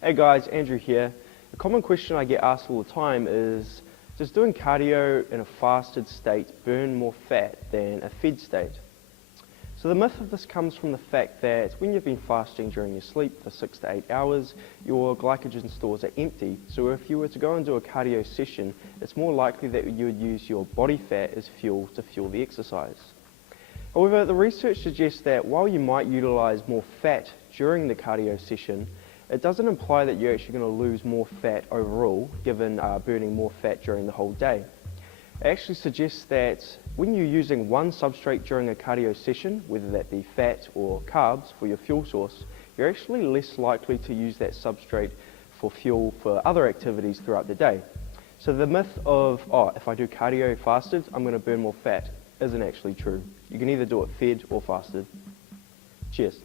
Hey guys, Andrew here. A common question I get asked all the time is, does doing cardio in a fasted state burn more fat than a fed state? So the myth of this comes from the fact that when you've been fasting during your sleep for 6 to 8 hours, your glycogen stores are empty. So if you were to go and do a cardio session, it's more likely that you would use your body fat as fuel to fuel the exercise. However, the research suggests that while you might utilize more fat during the cardio session, it doesn't imply that you're actually going to lose more fat overall, given burning more fat during the whole day. It actually suggests that when you're using one substrate during a cardio session, whether that be fat or carbs for your fuel source, you're actually less likely to use that substrate for fuel for other activities throughout the day. So the myth of, if I do cardio fasted, I'm going to burn more fat, isn't actually true. You can either do it fed or fasted. Cheers.